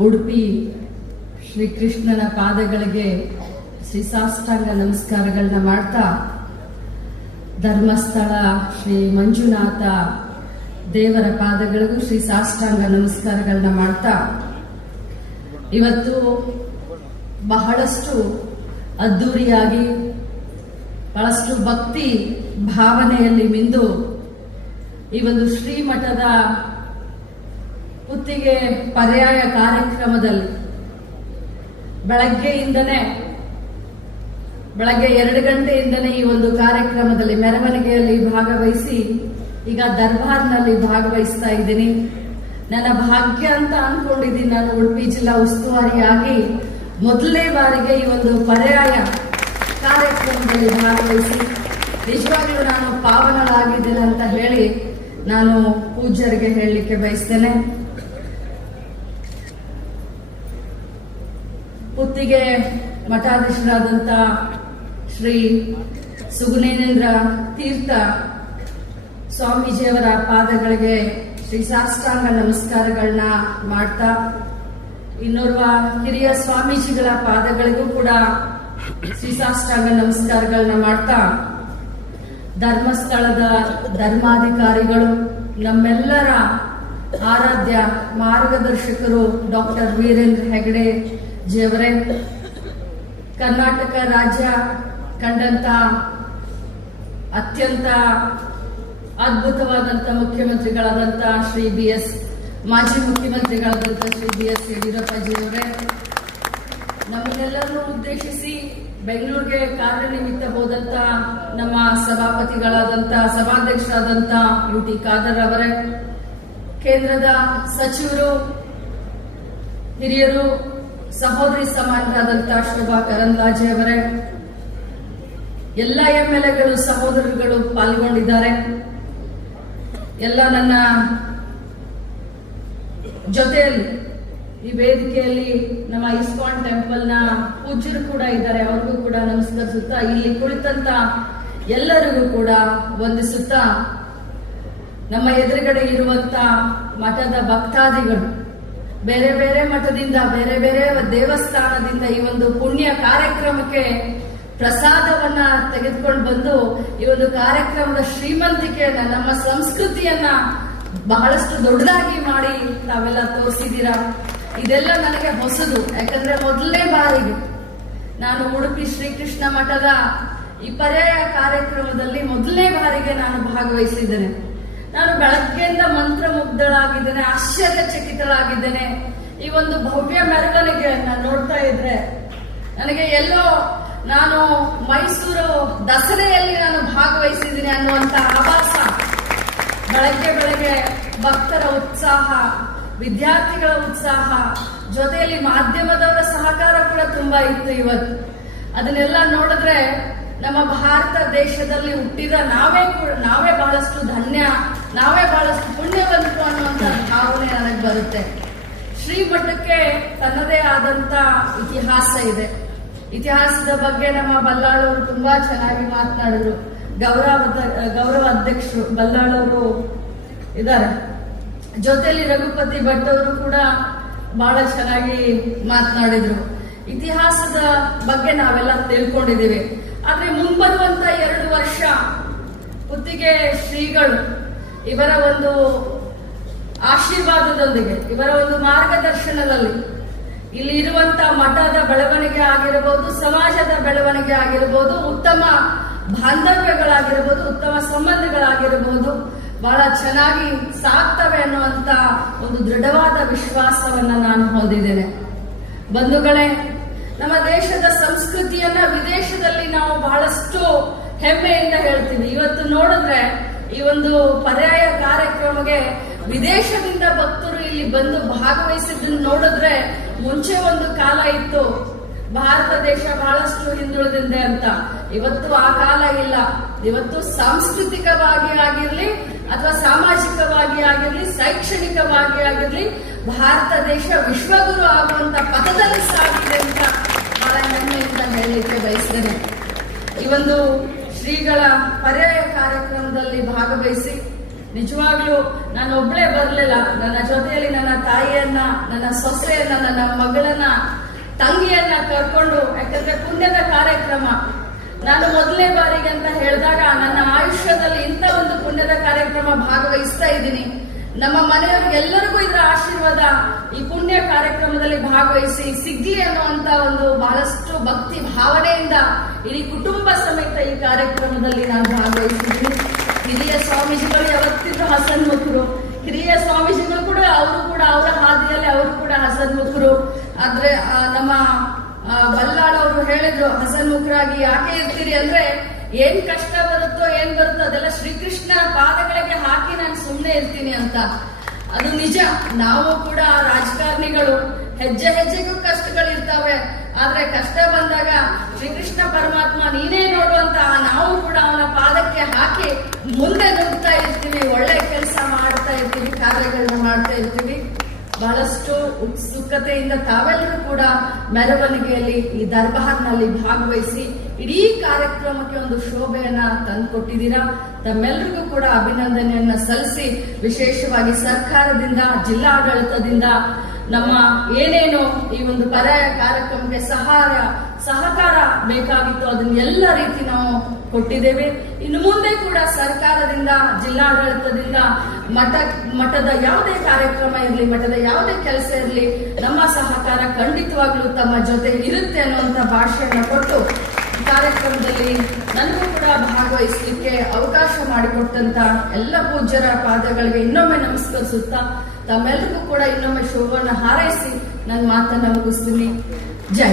ಉಡುಪಿ ಶ್ರೀಕೃಷ್ಣನ ಪಾದಗಳಿಗೆ ಶ್ರೀ ಸಾಷ್ಟಾಂಗ ನಮಸ್ಕಾರಗಳನ್ನ ಮಾಡ್ತಾ ಧರ್ಮಸ್ಥಳ ಶ್ರೀ ಮಂಜುನಾಥ ದೇವರ ಪಾದಗಳಿಗೂ ಶ್ರೀ ಸಾಷ್ಟಾಂಗ ನಮಸ್ಕಾರಗಳನ್ನ ಮಾಡ್ತಾ ಇವತ್ತು ಬಹಳಷ್ಟು ಅದ್ದೂರಿಯಾಗಿ, ಬಹಳಷ್ಟು ಭಕ್ತಿ ಭಾವನೆಯಲ್ಲಿ ಮಿಂದು ಈ ಒಂದು ಶ್ರೀಮಠದ ಪುತ್ತಿಗೆ ಪರ್ಯಾಯ ಕಾರ್ಯಕ್ರಮದಲ್ಲಿ ಬೆಳಗ್ಗೆಯಿಂದನೇ ಬೆಳಗ್ಗೆ ಎರಡು ಗಂಟೆಯಿಂದನೇ ಈ ಒಂದು ಕಾರ್ಯಕ್ರಮದಲ್ಲಿ ಮೆರವಣಿಗೆಯಲ್ಲಿ ಭಾಗವಹಿಸಿ, ಈಗ ದರ್ಬಾರ್ನಲ್ಲಿ ಭಾಗವಹಿಸ್ತಾ ಇದ್ದೀನಿ. ನನ್ನ ಭಾಗ್ಯ ಅಂತ ಅನ್ಕೊಂಡಿದ್ದೀನಿ ನಾನು ಉಡುಪಿ ಜಿಲ್ಲಾ ಉಸ್ತುವಾರಿಯಾಗಿ. ಮೊದಲನೇ ಬಾರಿಗೆ ಈ ಒಂದು ಪರ್ಯಾಯ ಕಾರ್ಯಕ್ರಮದಲ್ಲಿ ಭಾಗವಹಿಸಿ. ನಿಜವಾಗ್ಲೂ ನಾನು ಪಾವನಳಾಗಿದ್ದೇನೆ ಅಂತ ಹೇಳಿ ನಾನು ಪೂಜ್ಯರಿಗೆ ಹೇಳಲಿಕ್ಕೆ ಬಯಸ್ತೇನೆ. ಪುತ್ತಿಗೆ ಮಠಾಧೀಶರಾದಂಥ ಶ್ರೀ ಸುಗುನೇಂದ್ರ ತೀರ್ಥ ಸ್ವಾಮೀಜಿಯವರ ಪಾದಗಳಿಗೆ ಶ್ರೀ ಸಾಷ್ಟಾಂಗ ನಮಸ್ಕಾರಗಳನ್ನ ಮಾಡ್ತಾ, ಇನ್ನೋರ್ವ ಹಿರಿಯ ಸ್ವಾಮೀಜಿಗಳ ಪಾದಗಳಿಗೂ ಕೂಡ ಶ್ರೀ ಸಾಷ್ಟಾಂಗ ನಮಸ್ಕಾರಗಳನ್ನ ಮಾಡ್ತಾ, ಧರ್ಮಸ್ಥಳದ ಧರ್ಮಾಧಿಕಾರಿಗಳು, ನಮ್ಮೆಲ್ಲರ ಆರಾಧ್ಯ ಮಾರ್ಗದರ್ಶಕರು ಡಾಕ್ಟರ್ ವೀರೇಂದ್ರ ಹೆಗಡೆ ಜಿಯವರೇ ಕರ್ನಾಟಕ ರಾಜ್ಯ ಕಂಡಂತ ಅತ್ಯಂತ ಅದ್ಭುತವಾದಂತ ಮುಖ್ಯಮಂತ್ರಿಗಳಾದಂತ ಶ್ರೀ ಬಿ ಎಸ್ ಮಾಜಿ ಮುಖ್ಯಮಂತ್ರಿಗಳಾದಂತ ಶ್ರೀ ಬಿ ಎಸ್ ಯಡಿಯೂರಪ್ಪಜಿಯವರೇ ನಮ್ಮನ್ನೆಲ್ಲರನ್ನೂ ಉದ್ದೇಶಿಸಿ ಬೆಂಗಳೂರಿಗೆ ಕಾರ್ಯನಿಮಿತ್ತ ಹೋದಂತ ನಮ್ಮ ಸಭಾಪತಿಗಳಾದಂತ, ಸಭಾಧ್ಯಕ್ಷರಾದಂತ ಯು ಟಿ ಖಾದರ್ ಅವರೇ, ಕೇಂದ್ರದ ಸಚಿವರು, ಹಿರಿಯರು ಸಹೋದರಿ ಸಮಾನರಾದಂತಹ ಶೋಭಾ ಕರಂದ್ಲಾಜೆ ಅವರೇ, ಎಲ್ಲ ಎಂ ಎಲ್ ಎಗಳು ಸಹೋದರರುಗಳು ಪಾಲ್ಗೊಂಡಿದ್ದಾರೆ. ಎಲ್ಲ ನನ್ನ ಜೊತೆಯಲ್ಲಿ, ಈ ವೇದಿಕೆಯಲ್ಲಿ ನಮ್ಮ ಇಸ್ಕಾನ್ ಟೆಂಪಲ್ನ ಪೂಜ್ಯರು ಕೂಡ ಇದ್ದಾರೆ. ಅವ್ರಿಗೂ ಕೂಡ ನಮಸ್ಕರಿಸುತ್ತಾ, ಇಲ್ಲಿ ಕುಳಿತಂತ ಎಲ್ಲರಿಗೂ ಕೂಡ ವಂದಿಸುತ್ತಾ, ನಮ್ಮ ಎದುರುಗಡೆ ಇರುವಂತ ಮಠದ ಭಕ್ತಾದಿಗಳು ಬೇರೆ ಬೇರೆ ಮಠದಿಂದ, ಬೇರೆ ಬೇರೆ ದೇವಸ್ಥಾನದಿಂದ ಈ ಒಂದು ಪುಣ್ಯ ಕಾರ್ಯಕ್ರಮಕ್ಕೆ ಪ್ರಸಾದವನ್ನ ತೆಗೆದುಕೊಂಡು ಬಂದು ಈ ಒಂದು ಕಾರ್ಯಕ್ರಮದ ಶ್ರೀಮಂತಿಕೆಯನ್ನ, ನಮ್ಮ ಸಂಸ್ಕೃತಿಯನ್ನ ಬಹಳಷ್ಟು ದೊಡ್ಡದಾಗಿ ಮಾಡಿ ತಾವೆಲ್ಲ ತೋರಿಸಿದ್ದೀರಾ? ಇದೆಲ್ಲ ನನಗೆ ಹೊಸದು. ಯಾಕಂದ್ರೆ ಮೊದಲನೇ ಬಾರಿಗೆ ನಾನು ಉಡುಪಿ ಶ್ರೀಕೃಷ್ಣ ಮಠದ ಈ ಪರ್ಯಾಯ ಕಾರ್ಯಕ್ರಮದಲ್ಲಿ ಮೊದಲನೇ ಬಾರಿಗೆ ನಾನು ಭಾಗವಹಿಸಿದ್ದೇನೆ. ನಾನು ಬೆಳಗ್ಗೆಯಿಂದ ಮಂತ್ರ ಮುಗ್ಧಳಾಗಿದ್ದೇನೆ ಆಶ್ಚರ್ಯಚಕಿತಳಾಗಿದ್ದೇನೆ. ಈ ಒಂದು ಭವ್ಯ ಮೆರವಣಿಗೆಯನ್ನ ನೋಡ್ತಾ ಇದ್ರೆ, ನನಗೆ ಎಲ್ಲೋ ನಾನು ಮೈಸೂರು ದಸರೆಯಲ್ಲಿ ನಾನು ಭಾಗವಹಿಸಿದ್ದೀನಿ ಅನ್ನುವಂತ ಆಭಾಸ, ಬೆಳಗ್ಗೆ ಬೆಳಗ್ಗೆ ಭಕ್ತರ ಉತ್ಸಾಹ, ವಿದ್ಯಾರ್ಥಿಗಳ ಉತ್ಸಾಹ, ಜೊತೆಯಲ್ಲಿ ಮಾಧ್ಯಮದವರ ಸಹಕಾರ ಕೂಡ ತುಂಬಾ ಇತ್ತು ಇವತ್ತು. ಅದನ್ನೆಲ್ಲ ನೋಡಿದ್ರೆ ನಮ್ಮ ಭಾರತ ದೇಶದಲ್ಲಿ ಹುಟ್ಟಿದ ನಾವೇ ನಾವೇ ಬಹಳಷ್ಟು ಧನ್ಯ ನಾವೇ ಬಹಳಷ್ಟು ಪುಣ್ಯವಂತರು ಅನ್ನುವಂತ ಭಾವನೆ ನನಗೆ ಬರುತ್ತೆ. ಶ್ರೀಮಠಕ್ಕೆ ತನ್ನದೇ ಆದಂತ ಇತಿಹಾಸ ಇದೆ. ಇತಿಹಾಸದ ಬಗ್ಗೆ ನಮ್ಮ ಬಲ್ಲಾಳವರು ತುಂಬಾ ಚೆನ್ನಾಗಿ ಮಾತನಾಡಿದ್ರು. ಗೌರವ ಗೌರವ ಅಧ್ಯಕ್ಷರು ಬಲ್ಲಾಳವರು ಇದ್ದಾರೆ. ಜೊತೆಲಿ ರಘುಪತಿ ಭಟ್ ಅವರು ಕೂಡ ಬಹಳ ಚೆನ್ನಾಗಿ ಮಾತನಾಡಿದ್ರು. ಇತಿಹಾಸದ ಬಗ್ಗೆ ನಾವೆಲ್ಲ ತಿಳ್ಕೊಂಡಿದ್ದೀವಿ. ಆದ್ರೆ ಮುಂಬರುವಂತ ಎರಡು ವರ್ಷ ಪುತ್ತಿಗೆ ಶ್ರೀಗಳು ಇವರ ಒಂದು ಆಶೀರ್ವಾದದೊಂದಿಗೆ, ಇವರ ಒಂದು ಮಾರ್ಗದರ್ಶನದಲ್ಲಿ ಇಲ್ಲಿ ಇರುವಂತ ಮಠದ ಬೆಳವಣಿಗೆ ಆಗಿರಬಹುದು ಸಮಾಜದ ಬೆಳವಣಿಗೆ ಆಗಿರಬಹುದು ಉತ್ತಮ ಬಾಂಧವ್ಯಗಳಾಗಿರಬಹುದು ಉತ್ತಮ ಸಂಬಂಧಗಳಾಗಿರಬಹುದು ಬಹಳ ಚೆನ್ನಾಗಿ ಸಾಕ್ತವೆ ಅನ್ನುವಂತ ಒಂದು ದೃಢವಾದ ವಿಶ್ವಾಸವನ್ನ ನಾನು ಹೊಂದಿದ್ದೇನೆ. ಬಂಧುಗಳೇ, ನಮ್ಮ ದೇಶದ ಸಂಸ್ಕೃತಿಯನ್ನ ವಿದೇಶದಲ್ಲಿ ನಾವು ಬಹಳಷ್ಟು ಹೆಮ್ಮೆಯಿಂದ ಹೇಳ್ತೀವಿ. ಇವತ್ತು ನೋಡಿದ್ರೆ ಈ ಒಂದು ಪರ್ಯಾಯ ಕಾರ್ಯಕ್ರಮಕ್ಕೆ ವಿದೇಶದಿಂದ ಭಕ್ತರು ಇಲ್ಲಿ ಬಂದು ಭಾಗವಹಿಸಿದ್ದನ್ನು ನೋಡಿದ್ರೆ ಮುಂಚೆ ಒಂದು ಕಾಲ ಇತ್ತು. ಭಾರತ ದೇಶ ಬಹಳಷ್ಟು ಹಿಂದುಳಿದಿದೆ ಅಂತ. ಇವತ್ತು ಆ ಕಾಲ ಇಲ್ಲ. ಇವತ್ತು ಸಾಂಸ್ಕೃತಿಕವಾಗಿ ಆಗಿರ್ಲಿ ಅಥವಾ ಸಾಮಾಜಿಕವಾಗಿ ಆಗಿರ್ಲಿ, ಶೈಕ್ಷಣಿಕವಾಗಿ ಆಗಿರ್ಲಿ, ಭಾರತ ದೇಶ ವಿಶ್ವಗುರು ಆಗುವಂತ ಪಥದಲ್ಲಿ ಸಾಗಿದೆ ಅಂತ ಬಹಳ ಹೆಮ್ಮೆಯಿಂದ ಹೇಳಲಿಕ್ಕೆ ಬಯಸ್ತೇನೆ. ಈ ಒಂದು ಶ್ರೀಗಳ ಪರ್ಯಾಯ ಕಾರ್ಯಕ್ರಮದಲ್ಲಿ ಭಾಗವಹಿಸಿ, ನಿಜವಾಗ್ಲೂ ನಾನು ಒಬ್ಳೇ ಬರ್ಲಿಲ್ಲ. ನನ್ನ ಜೊತೆಯಲ್ಲಿ ನನ್ನ ತಾಯಿಯನ್ನ, ನನ್ನ ಸೊಸೆಯನ್ನ, ನನ್ನ ಮಗಳನ್ನ, ತಂಗಿಯನ್ನ ಕರ್ಕೊಂಡು, ಯಾಕಂದ್ರೆ ಪುಣ್ಯದ ಕಾರ್ಯಕ್ರಮ. ನಾನು ಮೊದಲನೇ ಬಾರಿಗೆ ಅಂತ ಹೇಳಿದಾಗ ನನ್ನ ಆಯುಷ್ಯದಲ್ಲಿ ಇಂಥ ಒಂದು ಪುಣ್ಯದ ಕಾರ್ಯಕ್ರಮ ಭಾಗವಹಿಸ್ತಾ ಇದ್ದೀನಿ. ನಮ್ಮ ಮನೆಯವರಿಗೆಲ್ಲರಿಗೂ ಇದರ ಆಶೀರ್ವಾದ ಈ ಪುಣ್ಯ ಕಾರ್ಯಕ್ರಮದಲ್ಲಿ ಭಾಗವಹಿಸಿ ಸಿಗ್ಲಿ ಅನ್ನುವಂತ ಒಂದು ಬಹಳಷ್ಟು ಭಕ್ತಿ ಭಾವನೆಯಿಂದ ಇಡೀ ಕುಟುಂಬ ಸಮೇತ ಈ ಕಾರ್ಯಕ್ರಮದಲ್ಲಿ ನಾನು ಭಾಗವಹಿಸಿದ್ದೀನಿ. ಹಿರಿಯ ಸ್ವಾಮೀಜಿಗಳು ಯಾವತ್ತಿದ್ರು ಹಸನ್ಮುಖರು ಹಿರಿಯ ಸ್ವಾಮೀಜಿಗಳು ಕೂಡ, ಅವರು ಕೂಡ ಅವರ ಹಾದಿಯಲ್ಲಿ ಅವರು ಕೂಡ ಹಸನ್ಮುಖರು ಆದ್ರೆ ನಮ್ಮ ಬಲ್ಲಾಳವರು ಹೇಳಿದ್ರು ಹಸನ್ಮುಖರಾಗಿ ಯಾಕೆ ಇರ್ತೀರಿ ಅಂದ್ರೆ ಏನ್ ಕಷ್ಟ ಬರುತ್ತೋ, ಏನ್ ಬರುತ್ತೋ ಅದೆಲ್ಲ ಶ್ರೀಕೃಷ್ಣ ಪಾದಗಳಿಗೆ ಹಾಕಿ ನಾನು ಸುಮ್ಮನೆ ಇರ್ತೀನಿ ಅಂತ. ಅದು ನಿಜ. ನಾವು ಕೂಡ ರಾಜಕಾರಣಿಗಳು ಹೆಜ್ಜೆ ಹೆಜ್ಜೆಗೂ ಕಷ್ಟಗಳು ಇರ್ತಾವೆ ಆದ್ರೆ ಕಷ್ಟ ಬಂದಾಗ ಶ್ರೀಕೃಷ್ಣ ಪರಮಾತ್ಮ ನೀನೇ ನೋಡು ಅಂತ ನಾವು ಕೂಡ ಅವನ ಪಾದಕ್ಕೆ ಹಾಕಿ ಮುಂದೆ ನುಗ್ತಾ ಇರ್ತೀವಿ, ಒಳ್ಳೆ ಕೆಲಸ ಮಾಡ್ತಾ ಇರ್ತೀವಿ, ಕಾರ್ಯಗಳನ್ನ ಮಾಡ್ತಾ ಇರ್ತೀವಿ. ಬಹಳಷ್ಟು ಉತ್ಸುಕತೆಯಿಂದ ತಾವೆಲ್ಲರೂ ಕೂಡ ಮೆರವಣಿಗೆಯಲ್ಲಿ ಈ ದರ್ಬಾರ್ನಲ್ಲಿ ಭಾಗವಹಿಸಿ ಇಡೀ ಕಾರ್ಯಕ್ರಮಕ್ಕೆ ಒಂದು ಶೋಭೆಯನ್ನ ತಂದುಕೊಟ್ಟಿದ್ದೀರಾ. ತಮ್ಮೆಲ್ಲರಿಗೂ ಕೂಡ ಅಭಿನಂದನೆಯನ್ನ ಸಲ್ಲಿಸಿ, ವಿಶೇಷವಾಗಿ ಸರ್ಕಾರದಿಂದ, ಜಿಲ್ಲಾಡಳಿತದಿಂದ ನಮ್ಮ ಏನೇನು ಈ ಒಂದು ಪರ್ಯಾಯ ಕಾರ್ಯಕ್ರಮಕ್ಕೆ ಸಹಾಯ, ಸಹಕಾರ ಬೇಕಾಗಿತ್ತು, ಅದನ್ನ ಎಲ್ಲ ರೀತಿ ನಾವು ಕೊಟ್ಟಿದ್ದೇವೆ. ಇನ್ನು ಮುಂದೆ ಕೂಡ ಸರ್ಕಾರದಿಂದ, ಜಿಲ್ಲಾಡಳಿತದಿಂದ ಮಠ, ಮಠದ ಯಾವುದೇ ಕಾರ್ಯಕ್ರಮ ಇರಲಿ, ಮಠದ ಯಾವುದೇ ಕೆಲಸ ಇರಲಿ, ನಮ್ಮ ಸಹಕಾರ ಖಂಡಿತವಾಗ್ಲೂ ತಮ್ಮ ಜೊತೆ ಇರುತ್ತೆ ಅನ್ನುವಂತ ಭಾಷೆಯನ್ನು ಕೊಟ್ಟು ಕಾರ್ಯಕ್ರಮದಲ್ಲಿ ನನಗೂ ಕೂಡ ಭಾಗವಹಿಸಲಿಕ್ಕೆ ಅವಕಾಶ ಮಾಡಿಕೊಟ್ಟಂತ ಎಲ್ಲ ಪೂಜ್ಯರ ಪಾದಗಳಿಗೆ ಇನ್ನೊಮ್ಮೆ ನಮಸ್ಕರಿಸುತ್ತಾ ತಮ್ಮೆಲ್ಲರಿಗೂ ಕೂಡ ಇನ್ನೊಮ್ಮೆ ಶೋಭವನ್ನು ಹಾರೈಸಿ ನನ್ನ ಮಾತನ್ನು ಮುಗಿಸ್ತೀನಿ ಜೈ.